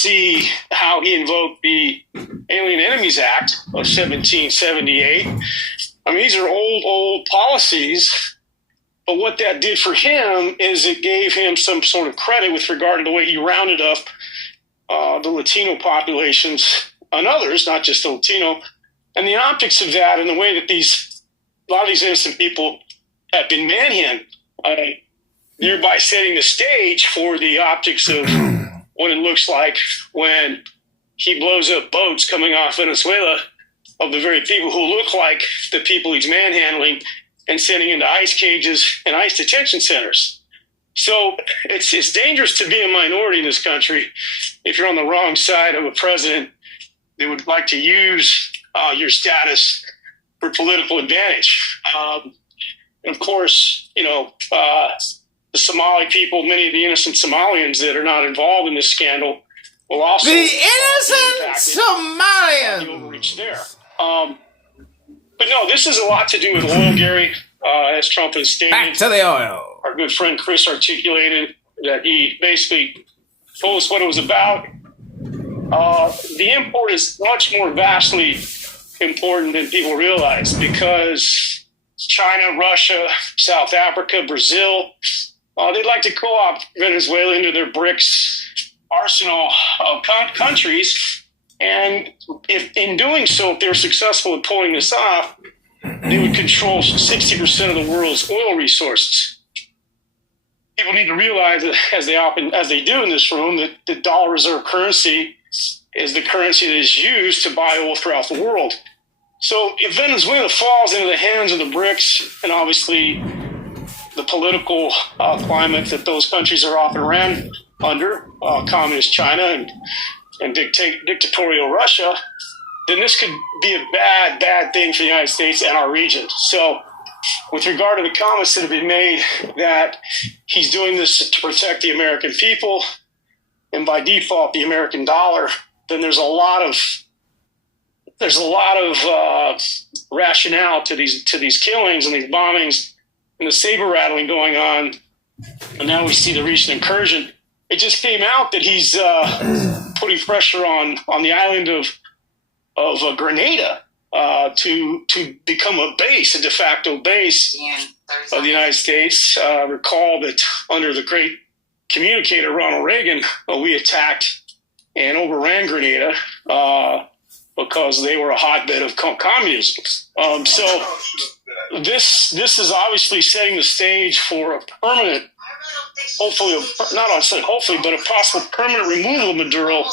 see how he invoked the Alien Enemies Act of 1778. I mean, these are old policies, but what that did for him is it gave him some sort of credit with regard to the way he rounded up the Latino populations and others, not just the Latino, and the optics of that and the way that a lot of these innocent people have been manhandled, thereby setting the stage for the optics of what it looks like when he blows up boats coming off Venezuela of the very people who look like the people he's manhandling and sending into ice cages and ice detention centers. So it's dangerous to be a minority in this country if you're on the wrong side of a president that would like to use your status for political advantage. And of course, the Somali people, many of the innocent Somalians that are not involved in this scandal will also the innocent Somalians overreach there. But no, this has a lot to do with oil, Gary, as Trump has stated. back to the oil. Our good friend Chris articulated that he basically told us what it was about. The import is much more vastly important than people realize because China, Russia, South Africa, Brazil, they'd like to co-opt Venezuela into their BRICS arsenal of countries. And if in doing so, if they're successful in pulling this off, they would control 60% of the world's oil resources. People need to realize that, as they do in this room, that the dollar reserve currency is the currency that is used to buy oil throughout the world. So if Venezuela falls into the hands of the BRICS, and obviously the political climate that those countries are often ran under, communist China and dictatorial Russia, then this could be a bad thing for the United States and our region. So with regard to the comments that have been made that he's doing this to protect the American people and by default the American dollar, then there's a lot of rationale to these killings and these bombings and the saber rattling going on. And now we see the recent incursion. It just came out that he's putting pressure on the island of Grenada to become a de facto base of the United States. Recall that under the great communicator Ronald Reagan, we attacked and overran Grenada because they were a hotbed of communism. So this is obviously setting the stage for a permanent, hopefully, but a possible permanent removal of Maduro